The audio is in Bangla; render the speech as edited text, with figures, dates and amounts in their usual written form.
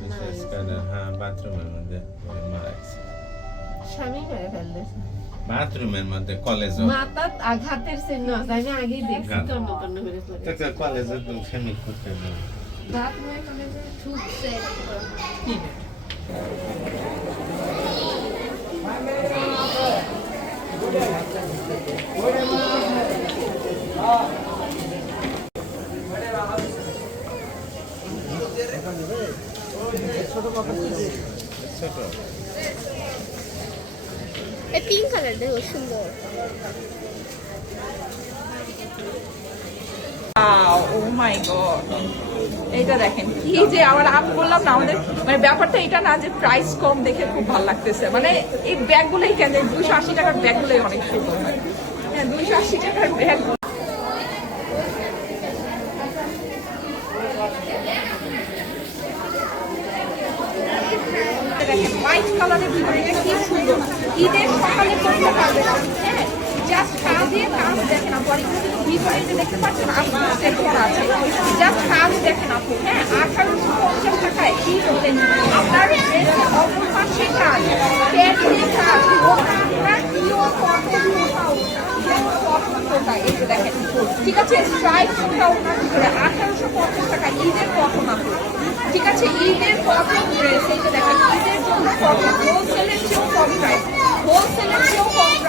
বিশেষ করে হ্যাঁ বাথরুমের মধ্যে মারা গেছে স্বামী মেরে ফেলতেছে বাথরুমের মধ্যে কলেজে মাথাত আঘাতের চিহ্ন আছে আমি আগেই দেখছি তন্ন তন্ন করে পড়ে তো কলেজে তো স্বামী করতে না দাঁত মেরে ফেলেছে ঠুকছে ছোট এই পিঙ্ক কালার দেখো সুন্দর। ও মাই গড, এইটা দেখেন কি যে আবার আমি বললাম না আমাদের মানে ব্যাপারটা এটা না যে প্রাইস কম দেখে খুব ভালো লাগতেছে, মানে এই ব্যাগগুলোই কেন 280 টাকার ব্যাগগুলোই অনেক সুন্দর হয়। হ্যাঁ 280 টাকার ব্যাগ হোয়াইট কালারের ভিতরে এটা কি সুন্দর, ঈদের সকালে করতে পারবে না। হ্যাঁ জাস্ট কাজে কাজ দেখেন আপু, আর এগুলো কিন্তু ভিতরে যে দেখতে পাচ্ছেন আপনার সেট করা আছে, জাস্ট কাজ দেখেন আপু। হ্যাঁ 1850 টাকায় কি বলেন আপনার ড্রেসের অপর পাশে কাজ, প্যান্টে কাজ, ওটা আপনার ইও কটন ওটা এই যে দেখেন, ঠিক আছে স্ট্রাইপ ওটা ওনার ভিতরে 1850 টাকা ঈদের কটন আপু। ঠিক আছে ঈদের কটন ড্রেস এই যে দেখেন ঈদের জন্য কটন, হোলসেলের চেয়েও কম প্রাইস, হোলসেলের চেয়েও কম